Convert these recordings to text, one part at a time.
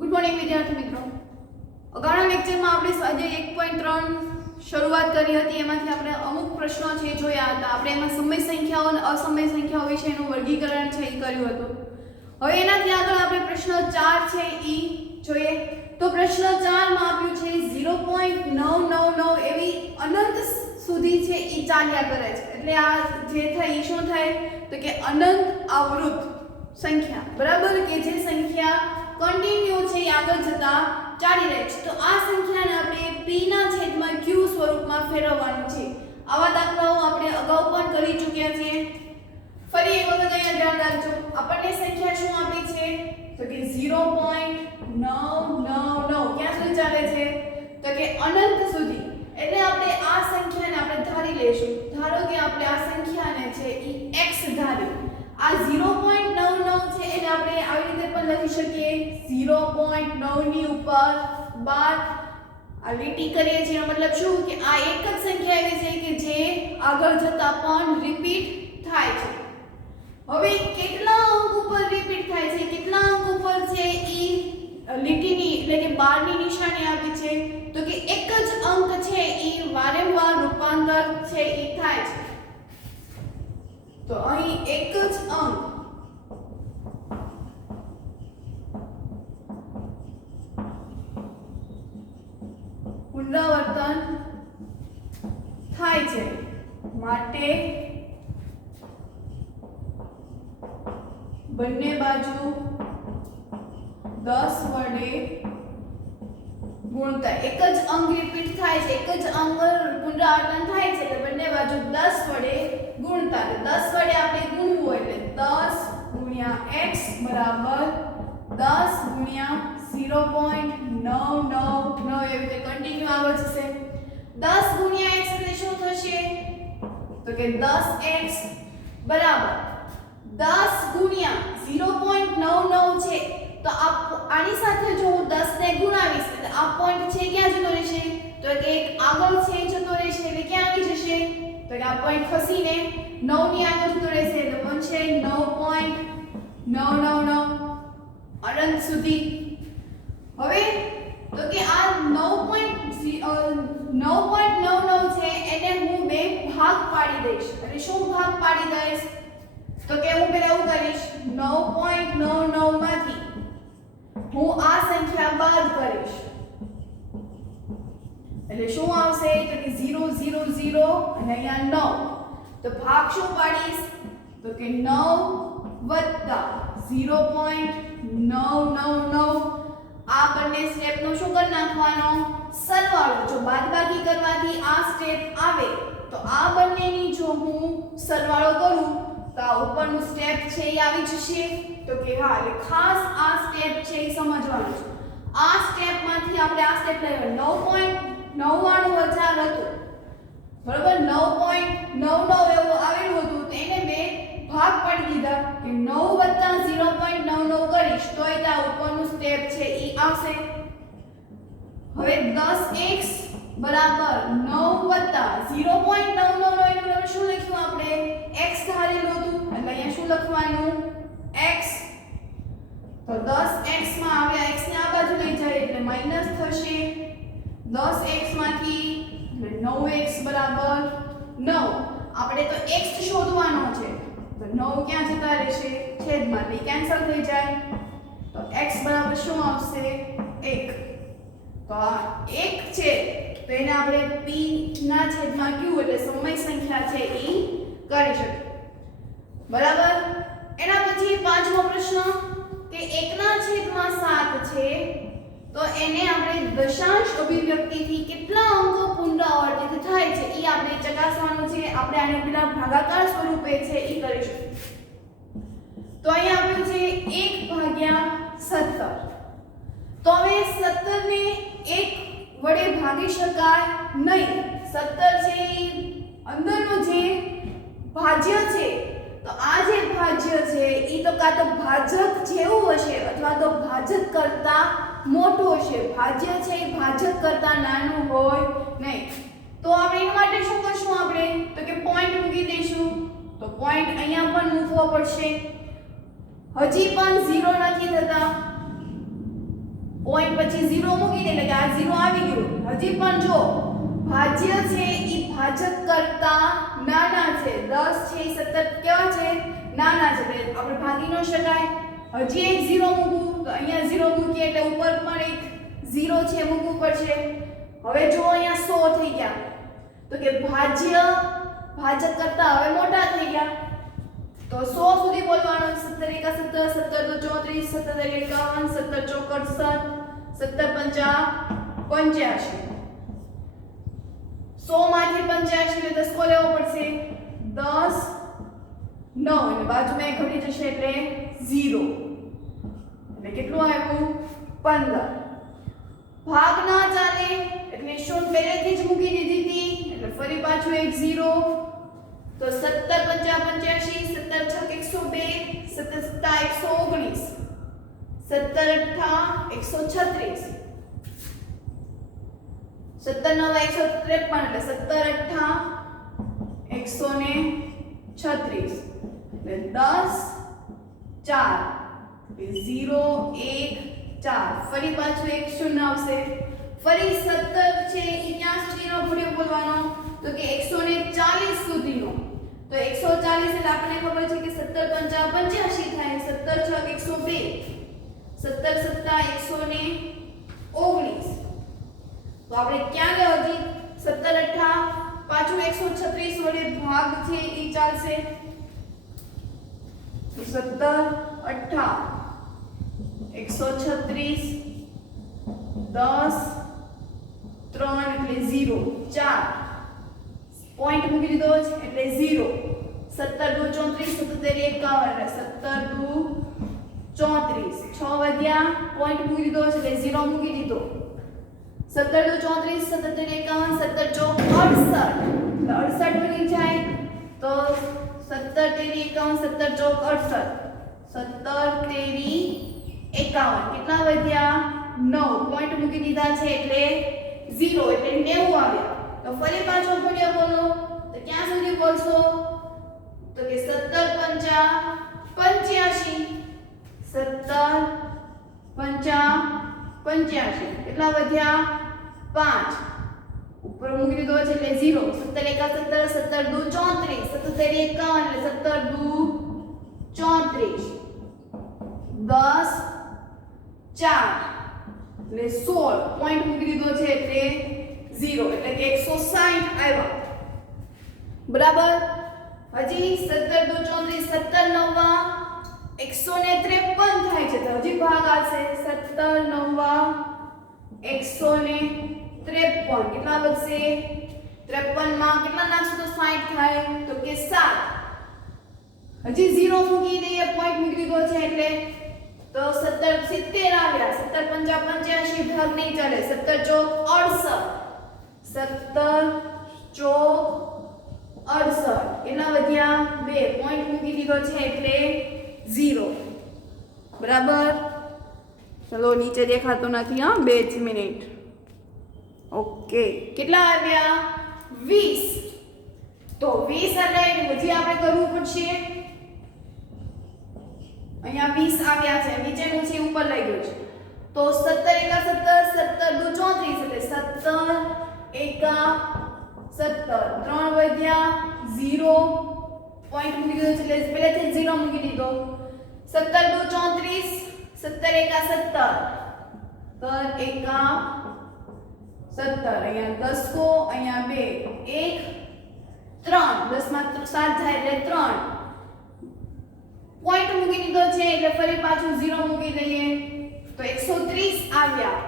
Good morning વિદ્યાર્થી મિત્રો। અગાઉના લેક્ચરમાં આપણે સ્વાધ્યાય 1.3 શરૂઆત કરી હતી। એમાંથી આપણે અમુક પ્રશ્નો છે જોયા હતા। આપણે એમાં સમય સંખ્યાઓ અને અસમય સંખ્યાઓ વિશેનું વર્ગીકરણ છે એ કર્યું હતું। હવે એનાથી આગળ આપણે પ્રશ્ન 4 છે એ જોઈએ। તો પ્રશ્ન 4 માં આપ્યું છે 0.999 એવી અનંત સુધી છે એ ચાલ્યા કરે છે। એટલે આ જે થાય એ શું થાય તો કે અનંત આવૃત સંખ્યા, બરાબર, કે જે સંખ્યા કન્ટિન્યુ છે આગળ જતા ચાલી રહે છે। તો આ સંખ્યાને આપણે p ના છેદમાં q સ્વરૂપમાં ફેરવવાનું છે। આવા દાખલાઓ આપણે અગાઉ પણ કરી ચૂક્યા છીએ। ફરી એક વખત અહીંયા ધ્યાન રાખજો, આપણને સંખ્યા શું આપી છે તો કે 0.999 ક્યાં સુધી ચાલે છે તો કે અનંત સુધી। એટલે આપણે આ સંખ્યાને આપણે ધારી લેશું। ધારો કે આપણે આ સંખ્યાને છે એ x ધારી, આ 0.99 છે એટલે આપણે આવી રીતે પણ લખી શકીએ 0.9 ની ઉપર 12 આ લીટી કરીએ છીએ। મતલબ શું કે આ એક જ સંખ્યા એવી છે કે જે આગળ જતા પણ રિપીટ થાય છે। હવે કેટલા અંક ઉપર રિપીટ થાય છે, કેટલા અંક ઉપર છે એ લીટીની એટલે કે 12 ની નિશાની આપી છે તો કે એક જ અંક છે એ વારંવાર રૂપાંતર છે એ થાય છે। તો અહીં એક જ અંક પુનરાવર્તન થાય છે, માટે બંને બાજુ 10 વડે ગુણતા। એક જ અંક રિપીટ થાય છે, એક જ અંક પુનરાવર્તન થાય છે એટલે બંને બાજુ 10 વડે ગુણતા। 10 વડે આપણે ગુણવું હોય એટલે 10 ગુણ્યા x બરાબર 10 ગુણ્યા 0.999 એવી રીતે કન્ટિન્યુ આગળ જશે। 10 ગુણ્યા x એટલે શું થશે તો કે 10x બરાબર 10 ગુણ્યા 0.99 છે તો આની સાથે જો હું 10 ને ગુણાવીશ એટલે આ પોઈન્ટ છે ક્યાં જતો રહેશે તો કે એક આગળ છે જતો રહેશે એટલે ક્યાં આવી જશે તો કે આ પોઈન્ટ ખસીને 9 ની આગળ જતો રહેશે એટલે બનશે 9.999 અનંત સુધી। હવે તો કે આ 9.99 છે એને હું બે ભાગ પાડી દઈશ। એટલે શું ભાગ પાડી દઈશ તો કે હું પહેલા એવું કરીશ 9.99 માંથી હું આ સંખ્યા બાદ કરીશ એટલે શું આવશે તો કે 0 0 0 અને અહીંયા 9 તો ભાગ શું પાડીશ તો કે 9 વત્તા 0.999 આ બંને સ્ટેપનો શું કરી નાખવાનો સરવાળો। જો બાદબાકી કરવાથી આ સ્ટેપ આવે તો આ બંનેની જો હું સરવાળો કરું તો આ ઉપરનું સ્ટેપ છે એ આવી જશે તો કે હા એટલે ખાસ આ સ્ટેપ છે એ સમજવાનું છે। આ સ્ટેપમાંથી આપણે આ સ્ટેપ લઈએ 9.99 વચાર હતું, બરોબર, 9.99 એવું આવેલું હતું તો એને બે ભાગ પાડી દીધા કે 9 વત્તા 0.99 કરીશ તો એ આ ઉપરનું સ્ટેપ છે એ આવશે। હવે 10x બરાબર 9 વત્તા 0.999 એનું નામ શું લખ્યું આપણે x ધારેલું હતું એટલે અહીંયા શું લખવાનું x। તો 10x માં આવે x ને આ બાજુ લઈ જાય એટલે માઈનસ થશે 10x માંથી એટલે 9x બરાબર 9। આપણે તો x શોધવાનો છે તો 9 ક્યાં જતા રહેશે છેદમાં એટલે કેન્સલ થઈ જાય તો x બરાબર શું આવશે 1। તો આ 1 છે તો એને આપણે p ના છેદમાં q એટલે સમય સંખ્યા છે એ કરી શકીએ, બરાબર। એના પછી પાંચમો પ્રશ્ન કે 1 ના છેદમાં 7 છે તો એને આપણે દશાંશ અભિવ્યક્તિથી કેટલા અંકો પુનરાવર્તિત થાય છે એ આપણે ચકાસવાનું છે। આપણે આને પેલા ભાગાકાર સ્વરૂપે છે એ કરીશું। તો અહીંયા આપ્યું છે 1/17 તો હવે 17 ને 1 વડે ભાગી શકાય નહીં। 17 છે એ અંદરનું જે ભાજ્ય છે તો આ જે ભાજ્ય છે એ તો કાં તો ભાજક જેવું હશે અથવા તો ભાજક કરતા મોટું હશે। ભાજ્ય છે એ ભાજક કરતા નાનું હોય નહીં। તો આપણે એના માટે શું કરશું આપણે તો કે પોઈન્ટ મૂકી દઈશું। તો પોઈન્ટ અહીંયા પણ મૂકવો પડશે। હજી પણ 0 નથી થતા પોઈન્ટ પછી 0 મૂકી દે એટલે કે આ 0 આવી ગયું. હજી પણ જો ભાજ્ય છે ઈ ભાજક કરતા નાના છે. 10 છે ઈ સતત કેવા છે? નાના છે. એટલે આપણે ભાગી ન શકાય. હજી એક 0 મૂકું તો અહીંયા 0 મૂકીએ એટલે ઉપર પણ એક 0 છે મૂકવું પડશે. હવે જો અહીંયા 100 થઈ ગયા તો કે ભાજક કરતા હવે મોટા થઈ ગયા તો 100 સુધી બોલવાનું. 17 એકા 17, 17 દુ 34, 17 એકા 51, 17 ચોક 68, 17 પંચા 85. 100 માંથી 85 એટલે 10 કો લેવો પડશે. 10 9 એટલે બાજુમાં એક ઘટી જશે એટલે 0. એટલે કેટલું આવ્યું? 15. ભાગ ના ચાલે એટલે શૂન્ય પહેલેથી જ મૂકી દીધી હતી એટલે ફરી પાછું એક 0. તો 17 પંચા 85, 17 છક 102, 17 સત્તા 119, 17 અઠ્ઠા 136, 17 નવા 153 એટલે 17 અઠ્ઠા 136 એટલે 10 4 0 1 4 ફરી પાછું એક શૂન્ય આવશે. ફરી 17 છે ઈ ક્યાં સુધીનો ઘડિયો બોલવાનો? તો કે 140 સુધીનો. તો 140 એટલે આપણને ખબર છે કે 17 પંચા 85 થાય. 17 છક 102, 17 સત્તા 119. તો આપણે ક્યાં ગયા હજી? 17 અઠ્ઠા પાછું 136 વડે ભાગ છે ઈ ચાલશે. તો 17 અઠ્ઠા 136, 10 3 એટલે 0 4 પોઈન્ટ મૂકી દીધો છે એટલે 0. 17 દુ 34, 17 51 એટલે 17 દુ 34. 6 વધ્યા પોઈન્ટ મૂકી દીધો છે એટલે 0 મૂકી દીધો. 17 દુ 34, 17 51, 17 ચોક 68 એટલે 68 બની જાય. તો 17 તેરી 51, 17 ચોક 68, 17 તેરી 51 કેટલા વધ્યા? 9 પોઈન્ટ મૂકી દીધા છે એટલે 0 એટલે 90 આવ્યા. તો ફરી પાછો ઘડિયો બોલો તો ક્યાં સુધી બોલશો? તો કે 17 પંચા 85, 17 પંચા 85 કેટલા વધ્યા? 5 ઉપર મૂકી દીધો છે એટલે 0. 17 એકા 17, 17 દુ 34, 17 51 એટલે 17 દુ 34, 10 4 એટલે 16 પોઈન્ટ મૂકી દીધો છે એટલે 0 એટલે કે 160 આવ્યા. બરાબર. હજી 17 દુ 34, 17 નવા 153 થાય છે તો હજી ભાગ આવશે. 17 નવા 153 કેટલા વધશે? 53 માં કેટલા નાખશો તો 60 થાય તો કે 7. હજી 0 મૂકી દઈએ પોઈન્ટ મૂકી દીધો છે એટલે તો 17 70 આવ્યા. 17 પંચા 85 ભાગ નહીં ચાલે. 17 ચોક 68, 17 ચોક 68 કેટલા વધ્યા? 2 પોઈન્ટ મૂકી દીધો છે એટલે 0. બરાબર. ચલો નીચે દેખાતો નથી. હા 2 જ મિનિટ. ઓકે કેટલા આવ્યા? 20. તો 20 એટલે હજી આપણે કરવું પડશે. અહીંયા 20 આવ્યા છે. નીચેનું છે ઉપર લઈ ગયો છે. તો 17 એકા 17, 17 દુ 34 એટલે 17 એકા 17 3 વધ્યા 0 પોઈન્ટ મૂકી દીધો છે એટલે પહેલેથી 0 મૂકી દીધો. 17 દુ 34, 17 એકા 17, 17 એકા 17 અહીંયા 10 કો અહીંયા 2 1 3 10 માં 7 જાય એટલે 3 પોઈન્ટ મૂકી દીધો છે એટલે ફરી પાછું 0 મૂકી દઈએ તો 130 આવ્યા.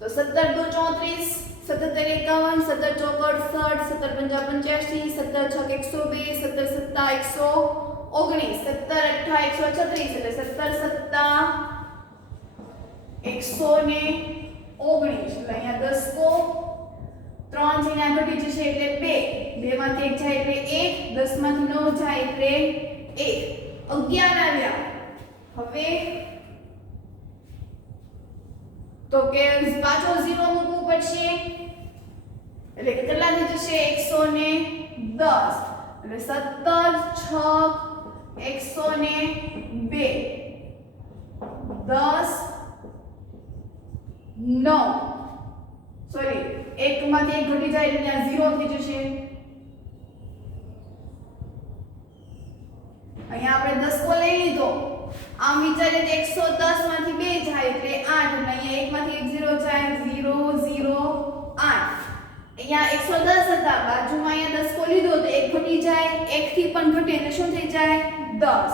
તો 17 દુ 34, 17 51, 17 ચોક 68, 17 પંચા 85, 17 છક 102, 17 સત્તા 119, 17 અઠ્ઠા 136 એટલે 17 સત્તા 119 એટલે અહીંયા 10 કો 3 છે અહીંયા ઘટી જશે એટલે 2 2 માંથી 1 જાય એટલે 1 10 માંથી 9 જાય એટલે 1 11 આવ્યા. હવે તો કે પાછો 0 મૂકવું પડશે એટલે કેટલા થઈ જશે? 110 એટલે 17 6 102 10 9 સોરી 1 માંથી 1 ઘટી જાય એટલે ત્યાં 0 થઈ જશે. અહીંયા આપણે દસકો લઈ લીધો. આમ વિચારીએ તો 110 માંથી 2 જાય એટલે 8 અને અહીંયા 1 માંથી 1 0 જાય 0 0 8. અહીંયા 110 હતા બાજુમાં અહીંયા દસકો લીધો તો 1 ઘટી જાય 1 થી પણ ઘટે એટલે શું થઈ જાય 10.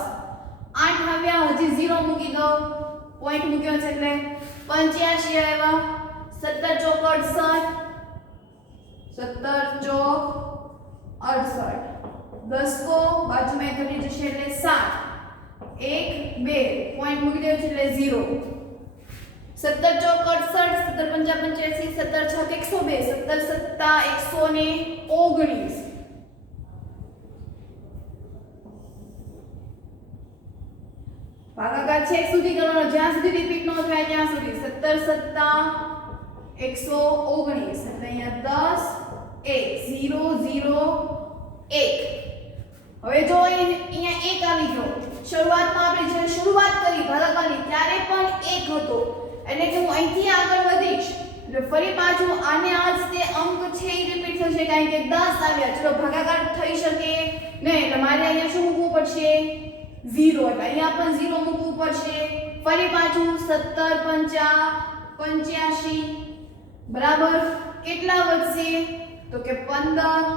8 આવ્યા હજી 0 મૂકી દો પોઈન્ટ મૂક્યો છે એટલે 85 આવ્યા. 17 ચોક 68 17 ચોક 68 દસકો બાજુમાં ઘટી જશે એટલે 7 1 2 પોઈન્ટ મૂકી દેવો છે એટલે 0. 17 ચોક 68 17 પંચા 85 17 છક 102 17 સત્તા 119. ભાગાકાર છેક સુધી કરવાનો જ્યાં સુધી રિપીટ ન થાય ત્યાં સુધી. 17 સત્તા 119 એટલે અહીંયા 10 1 0 0 1. હવે જો અહીંયા 1 આવી ગયો. શરૂઆતમાં આપણે જ્યારે શરૂઆત કરી ભાગાકારની ત્યારે પણ 1 હતો એટલે કે હું અહીંથી આગળ વધીશ એટલે ફરી પાછું આને આ જ તે અંક છે એ રિપીટ થશે કારણ કે 10 આવ્યા. ચલો ભાગાકાર થઈ શકે નહીં એટલે મારે અહીંયા શું મૂકવું પડશે 0 એટલે અહીંયા પણ 0 મૂકવું પડશે. ફરી પાછું 17 પંચા 85 બરાબર કેટલા વધશે તો કે 15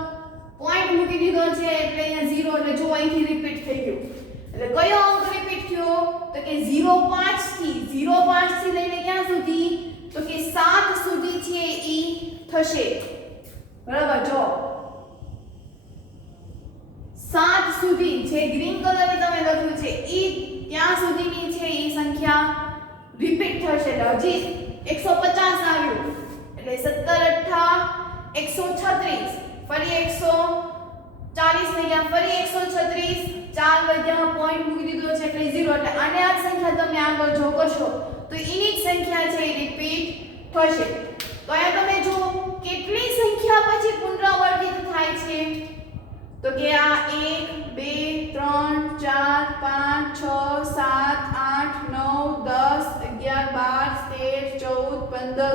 પોઈન્ટ મૂકી દીધો છે એટલે અહીંયા 0 એટલે જો અહીંથી રિપીટ થઈ ગયું. એટલે કયો અંક રિપીટ થયો તો કે 0.5 થી લઈને ક્યાં સુધી તો કે 7 સુધી છે ઈ થશે. બરાબર જો 7 સુધી જે ગ્રીન કલરે તમે લખ્યું છે ઈ ત્યાં સુધીની છે ઈ સંખ્યા રિપીટ થશે. એટલે હજી 150 આવ્યું એટલે 17 8 136 ફરી 140 થઈ ગયા ફરી 136 ચાર વધ્યા પોઈન્ટ મૂકી દીધો છે એટલે 0 એટલે આને આ સંખ્યા તમે આગળ જો કરશો તો એની જ સંખ્યા છે એ રિપીટ થશે. તો અહીંયા તમે જો કેટલી સંખ્યા પછી પુનરાવર્તિત થાય છે તો કે આ 1 2 3 4 5 6 7 8 9 10 11 12 13 14 15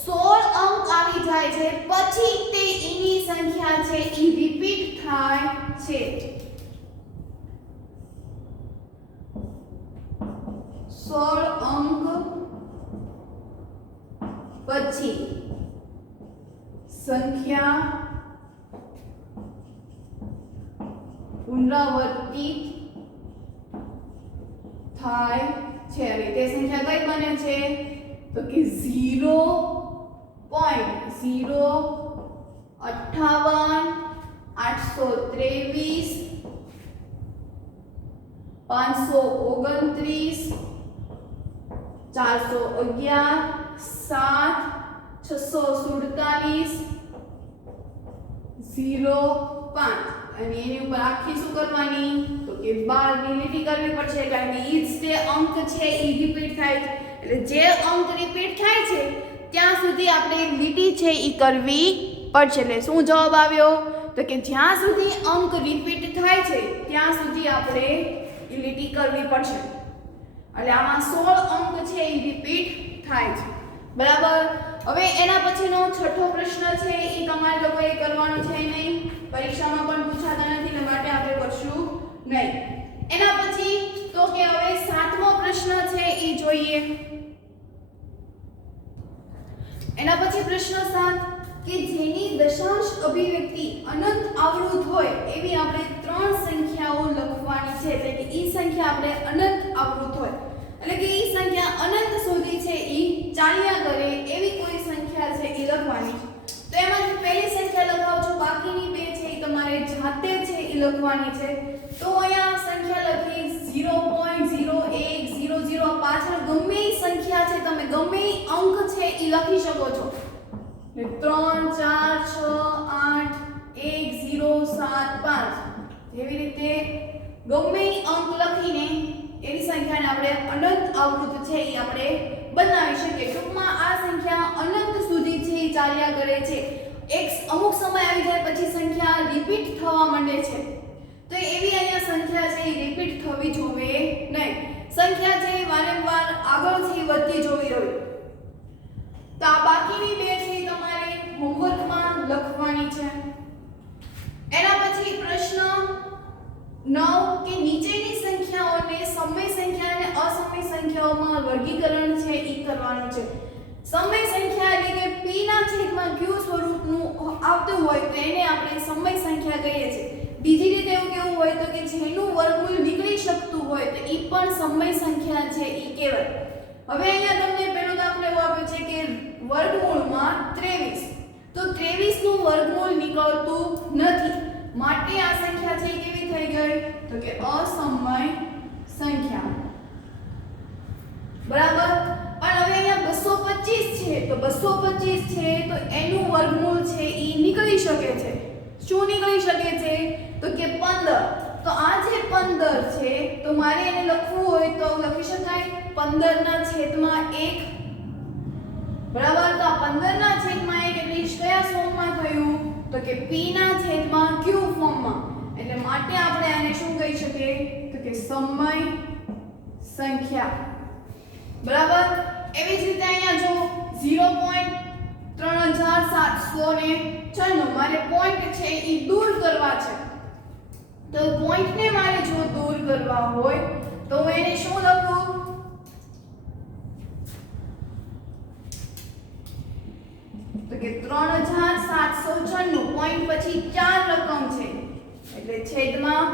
16 અંક આવી જાય છે પછી તે એની સંખ્યા છે એ રિપીટ થાય છે. 16 અંક પછી સંખ્યા પુનરાવર્તિત થાય છે. હવે તે સંખ્યા કઈ બને છે તો કે 0.058 823 529 411 7 647 0.5 અને એની ઉપર આખી શું કરવાની તો કે 12 ની લીટી કરવી પડશે કારણ કે ઈ જ તે અંક છે ઈ રિપીટ થાય છે. એટલે જે અંક રિપીટ થાય છે ત્યાં સુધી આપણે લીટી છે ઈ કરવી પડશે. એટલે શું જવાબ આવ્યો તો કે જ્યાં સુધી અંક રિપીટ થાય છે ત્યાં સુધી આપણે ઈ લીટી કરવી પડશે. એટલે આમાં 16 અંક છે ઈ રિપીટ થાય છે. બરાબર. હવે એના પછીનો છઠ્ઠો પ્રશ્ન છે ઈ તમારે લોકોએ કરવાનો છે નહીં, પરીક્ષામાં પણ પૂછાતા નથી એટલે માટે આપણે કરશું નહીં. એના પછી તો કે હવે સાતમો પ્રશ્ન છે ઈ જોઈએ. એના પછી પ્રશ્ન 7 કે જેની દશાંશ અભિવ્યક્તિ અનંત આવૃત હોય એવી આપણે ત્રણ સંખ્યાઓ લખવાની છે. એટલે કે ઈ સંખ્યા આપણે અનંત આવૃત હોય એટલે કે ઈ સંખ્યા અનંત સુધી છે ઈ ચાલ્યા કરે એવી કોઈ સંખ્યા છે ઈ લખવાની. તો એમાંથી પહેલી સંખ્યા લખાવો છો, બાકીની બે છે ઈ તમારે જાતે છે ઈ લખવાની છે. તો અહીંયા સંખ્યા લખી 0.0100 પાછળ ગમે ઈ સંખ્યા છે તમે ગમે ઈ અંક છે ઈ લખી શકો છો. 3 4 6 8 1 0 7 5 જેવી રીતે ગમે ઈ અંક લખીને એવી સંખ્યાને આપણે અનંત આવૃત છે ઈ આપણે બનાવી શકીએ. ટૂંકમાં આ સંખ્યા અનંત સુધી છે ઈ ચાલ્યા કરે છે. એક અમુક સમય આવી જાય પછી સંખ્યા રિપીટ થવા માંડે છે. તો એવી અહીંયા સંખ્યા છે ઈ રિપીટ થવી જોઈએ નહીં. સંખ્યા છે વારંવાર આગળથી વધતી જોવી જોઈએ. બાકીની બે છે એ તમારે હોમવર્કમાં લખવાની છે. એના પછી પ્રશ્ન 9 કે નીચેની સંખ્યાઓને સમય સંખ્યા અને અસમય સંખ્યાઓમાં વર્ગીકરણ છે એ કરવાનું છે. સમય સંખ્યા એટલે કે p ના છેદમાં q સ્વરૂપનું આવતું હોય તો એને આપણે સમય સંખ્યા કહીએ છીએ. બીજી રીતે એવું કેવું હોય તો કે જેનું વર્ગમૂળ નીકળી શકતું હોય તો એ પણ સમય સંખ્યા છે એ કહેવાય. હવે અહીંયા તમને પહેલો દાખલો એવો આપ્યો છે કે વર્ગમૂળમાં 23 તો 23 નું વર્ગમૂળ નીકળતું નથી માટે આ સંખ્યા છે કેવી થઈ ગઈ તો કે અસમય સંખ્યા. બરાબર. પણ હવે અહીંયા 225 છે તો 225 છે તો એનું વર્ગમૂળ છે એ નીકળી શકે છે. શું નીકળી શકે છે તો કે 15. તો આ જે 15 છે તો મારે એને લખવું હોય તો લખી શકાય 15 ના છેદમાં 1. બરાબર. તો આ 15 ના છેદમાં 1 એટલે કયા ફોર્મમાં થયું તો કે p ના છેદમાં q ફોર્મમાં. એટલે માટે આપણે આને શું કહી શકીએ તો કે સમય સંખ્યા. બરાબર. એવી જ રીતે અહીંયા જો 0.3796 મારે પોઈન્ટ છે એ દૂર કરવા છે. તો પોઈન્ટને મારે જો દૂર કરવા હોય તો હું એને શું લખું તો કે 3796 પોઈન્ટ પછી 4 રકમ છે એટલે છેદમાં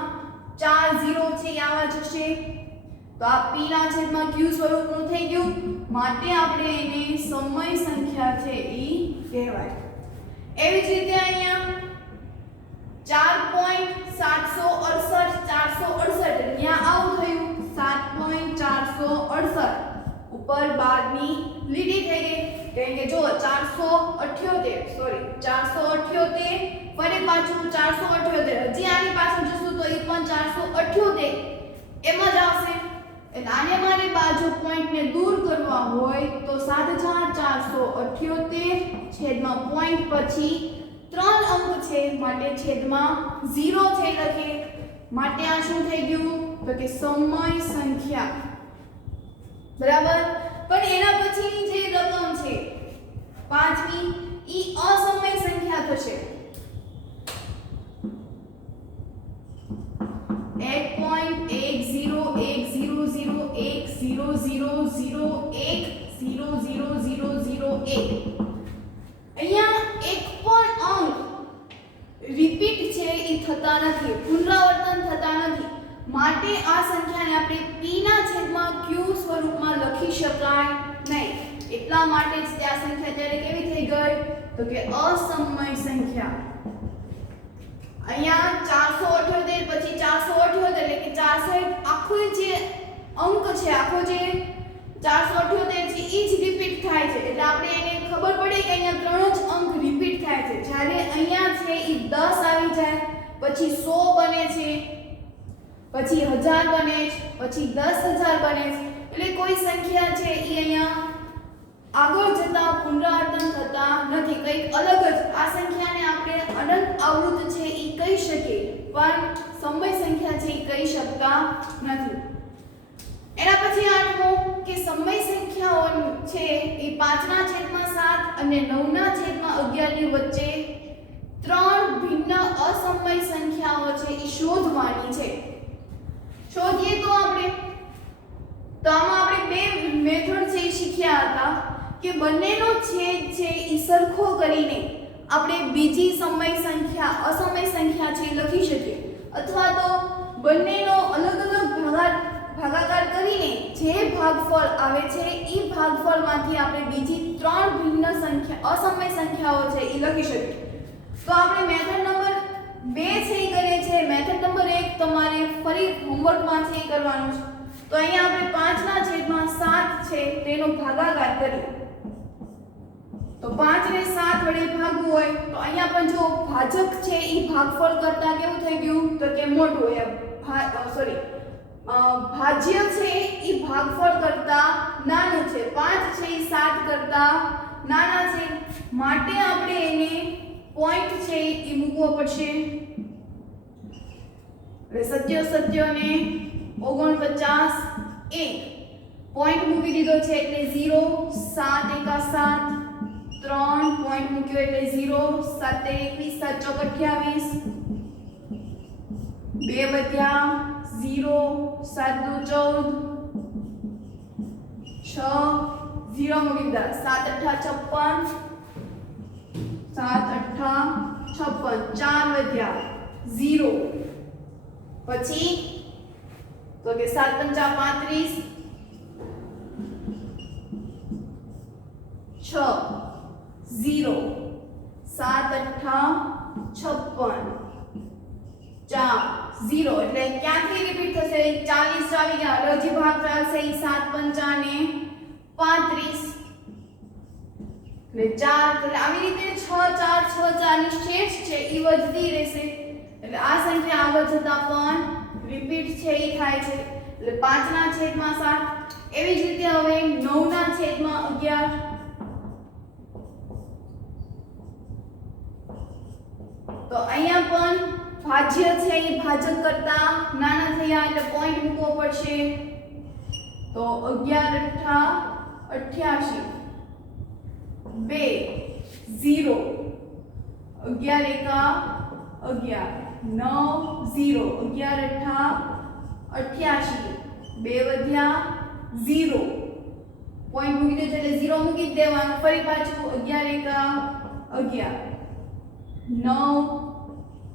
4 0 છે આવા જશે. તો આ p ના છેદમાં q સ્વરૂપનું થઈ ગયું માટે આપણે એને સમય સંખ્યા છે ઈ કહેવાય. એવી જ રીતે અહીંયા 4.768 અહીંયા આવું થયું 7.468 ઉપર 12 ની લીટી થઈ ગઈ. કેમ કે જો 478 ફરી પાછું 478 હજી આની પાછળ જશું તો એ પણ 478 એમ જ આવશે. એટલે આને મારે બાજુ પોઈન્ટને દૂર કરવા હોય તો 7478 છેદમાં પોઈન્ટ પછી 3 અંક છે માટે છેદમાં 0 છે લખે માટે આ શું થઈ ગયું તો કે સમય સંખ્યા. બરાબર. પણ એના પછીની જે રકમ છે પાંચમી ઈ અસમય સંખ્યા થશે. 1.1001000100001 અહીંયા એક પણ અંક રિપીટ છે એ થતા નથી, પુનરાવર્તન થતા નથી માટે આ સંખ્યાને આપણે p ના છેદમાં q સ્વરૂપમાં લખી શકાય નહીં. એટલા માટે જ આ સંખ્યા ત્યારે કેવી થઈ ગઈ તો કે અસમય સંખ્યા. અહીંયા 478 પછી 478 એટલે કે 401 આખો જે અંક છે આખો જે 478 છે એ જ રિપીટ થાય છે. એટલે આપણે એને ખબર પડે કે અહીંયા 3 જ અંક રિપીટ થાય છે. જ્યારે અહીંયા છે એ 10 આવી જાય પછી 100 બને છે પછી 1000 બને છે પછી 10000 બને છે. એટલે કોઈ સંખ્યા છે એ અહીંયા આગળ જતા પુનરાવર્તન થતા નથી, કંઈક અલગ જ. આ સંખ્યાને આપણે અનંત આવૃત છે એ કહી શકીએ પણ સમય સંખ્યા છે એ કહી શકતા નથી. એના પછી આઠમું કે સમય સંખ્યાઓ છે એ 5/7 અને 9/11 ની વચ્ચે 3 ભિન્ન અસમય સંખ્યાઓ છે એ શોધવાની છે. શોધીએ તો આપણે તો આમાં આપણે બે મેથડ છે એ શીખ્યા હતા કે બંનેનો છેદ છે એ સરખો કરીને આપણે બીજી સમય સંખ્યા અસમય સંખ્યા છે લખી શકીએ અથવા તો બંનેનો અલગ અલગ ભાગાકાર કરીને જે ભાગફળ આવે છે એ ભાગફળમાંથી આપણે બીજી 3 ભિન્ન સંખ્યા અસમય સંખ્યાઓ છે એ લખી શકીએ. તો આપણે મેથડ નંબર 2 છે એ કરીએ છીએ. મેથડ નંબર 1 તમારે ફરી હોમવર્કમાં છે એ કરવાનું છે. તો અહીંયા આપણે 5/7 છે તેનો ભાગાકાર કરીએ. તો 5 ને 7 વડે ભાગવું હોય તો અહીંયા પણ જો ભાજક છે એ ભાગફળ કરતા કેવું થઈ ગયું તો કે મોટું હોય. ભાજ્ય છે એ ભાગફળ કરતા નાનું છે. 5 છે એ 7 કરતા નાના છે માટે આપણે એને પોઈન્ટ છે એ મૂકવો પડશે. એટલે 77 ને 49 1 પોઈન્ટ મૂકી દીધો છે એટલે 0 7 એકા 7 3 પોઈન્ટ મૂક્યો એટલે 0 7 21 7 ચોક 28 2 વધ્યા 0 7 દુ 14 6 0 મૂકી દીધા 7 8 56 7 8 56 4 વધ્યા 0 પછી તો કે 7 પંચા 35 6 0 7 8 56 4 0 એટલે ક્યાંથી રિપીટ થશે 40 આવી ગયા એટલે હજી ભાગ ચાલશે 7 પંચા ને 35 એટલે 4 એટલે આવી રીતે 6 4 6 4 ની શેષ છે ઈ વધતી રહેશે એટલે આ સંખ્યા આગળ જતા પણ રિપીટ છે ઈ થાય છે એટલે 5 ના છેદમાં 7 એવી જ રીતે હવે 9 ના છેદમાં 11 તો અહીંયા પણ ભાજ્ય છે એ ભાજક કરતા નાના થયા એટલે પોઈન્ટ મૂકવો પડશે તો 11 8 88 2 0 11 1 11 9 0 11 88 2 વધ્યા 0 પોઈન્ટ મૂકી દેજો એટલે 0 મૂકી દેવાનું ફરી પાછું 11 1 11 9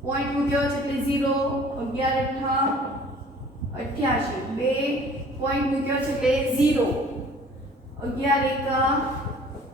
પોઈન્ટ મૂક્યો છે એટલે 0 11 88 2 પોઈન્ટ મૂક્યો છે એટલે 0 11 1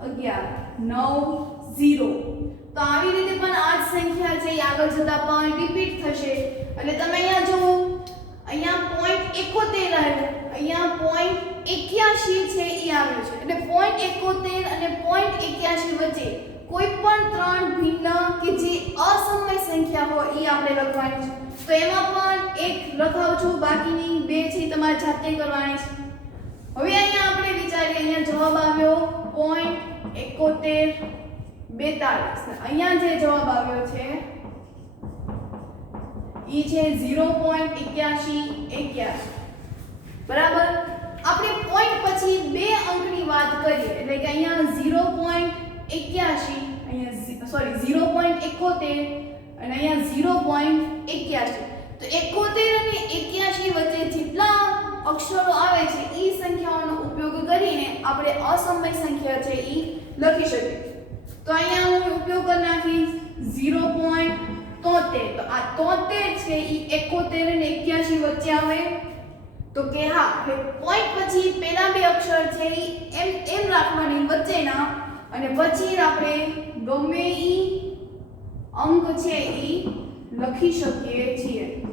11 9 0 તો આવી રીતે પણ આ જ સંખ્યા છે એ આગળ જતા પણ રિપીટ થશે એટલે તમે અહીંયા જુઓ અહીંયા પોઈન્ટ 71 આવ્યો અહીંયા પોઈન્ટ 81 છે એ આવ્યો છે એટલે પોઈન્ટ 71 અને પોઈન્ટ 81 વચ્ચે કોઈ પણ ત્રણ ભિન્ન કે જે અસમય સંખ્યા હોય એ આપણે લખવાની છે તો એમાં પણ એક લખાવ છું બાકીની બે છે તમારે જાતે કરવાની છે હવે અહીંયા આપણે વિચારીએ અહીંયા જવાબ આવ્યો 0.71 42 અહીંયા જે જવાબ આવ્યો છે ઈ છે 0.81 બરાબર આપણે પોઈન્ટ પછી બે અંકની વાત કરીએ એટલે કે અહીંયા 0.81 અહીંયા સોરી 0.71 અને અહીંયા 0.81 તો 71 અને 81 વચ્ચે જેટલા અક્ષરો આવે છે ઈ સંખ્યાઓનો ઉપયોગ કરીને આપણે અસમય સંખ્યા છે ઈ લખી શકીએ તો અહીંયા હું ઉપયોગ કરી નાખીશ 0.73 તો આ 73 છે ઈ 71 અને 81 વચ્ચે આવે તો કે હા એટલે પોઈન્ટ પછી પહેલા બે અક્ષર છે ઈ એમ રાખવાની વચ્ચેના અને પછી આપણે ગમે ઈ અંક છે ઈ લખી શકીએ છીએ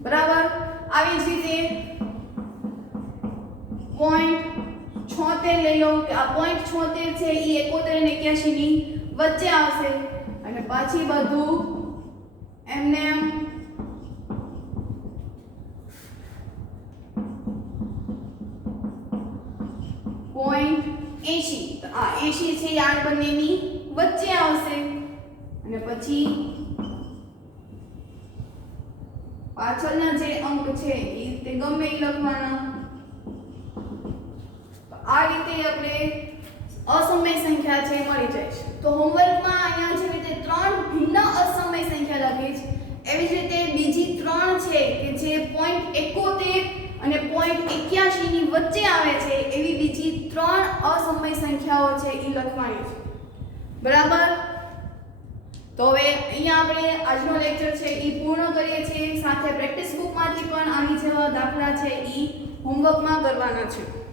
બરાબર આવી જ રીતે 0.76 લઈ લો કે આ 0.76 છે ઈ 71 અને 81 ની વચ્ચે આવશે અને પાછી બધું એમને એમ .80 તો આ 80 છે આ બંનેની વચ્ચે આવશે અને પછી પાછળના જે અંક છે એ તે ગમે એ લખવાના તો આ રીતે આપણે અસમય સંખ્યા છે મળી જાય છે તો હોમવર્કમાં અહીંયા જે રીતે ત્રણ ભિન્ન અસમય સંખ્યા લખી છે એવી જ રીતે બીજી ત્રણ છે કે જે 0.71 અને 0.81 ની વચ્ચે આવે છે એવી બીજી ત્રણ અસમય સંખ્યાઓ છે એ લખવાની છે બરાબર તો હવે અહીંયા આપણે આજનો લેક્ચર છે એ પૂર્ણ કરીએ છીએ સાથે પ્રેક્ટિસ બુકમાંથી પણ આની જેવા દાખલા છે એ હોમવર્કમાં કરવાના છે